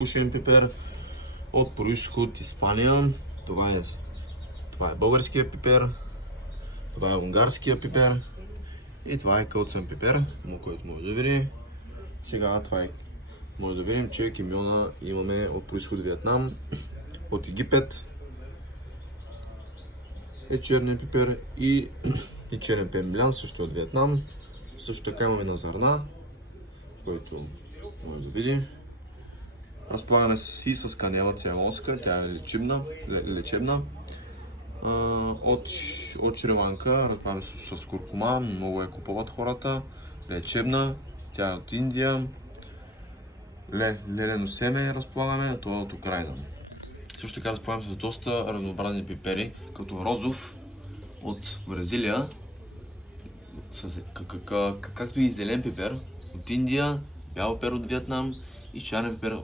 Пушен пипер от происход Испания. Това е българския пипер, това е унгарския пипер и това е кълцен пипер, който може да види. Сега може да видим, че кимиона имаме от происход Виетнам, от Египет е черния пипер и черен пемблян, също от Виетнам. Също така имаме на зърна, който може да види. Разполагаме и с канела цейлонска, тя е лечебна. От Шри-Ланка, разполагаме с куркума, много я купуват хората. Лечебна, тя е от Индия. Лелено семе разполагаме, това е от Украина. Също така разполагаме с доста разнообразни пипери, като розов от Бразилия, както и зелен пипер от Индия, бял пипер от Виетнам и черен пипер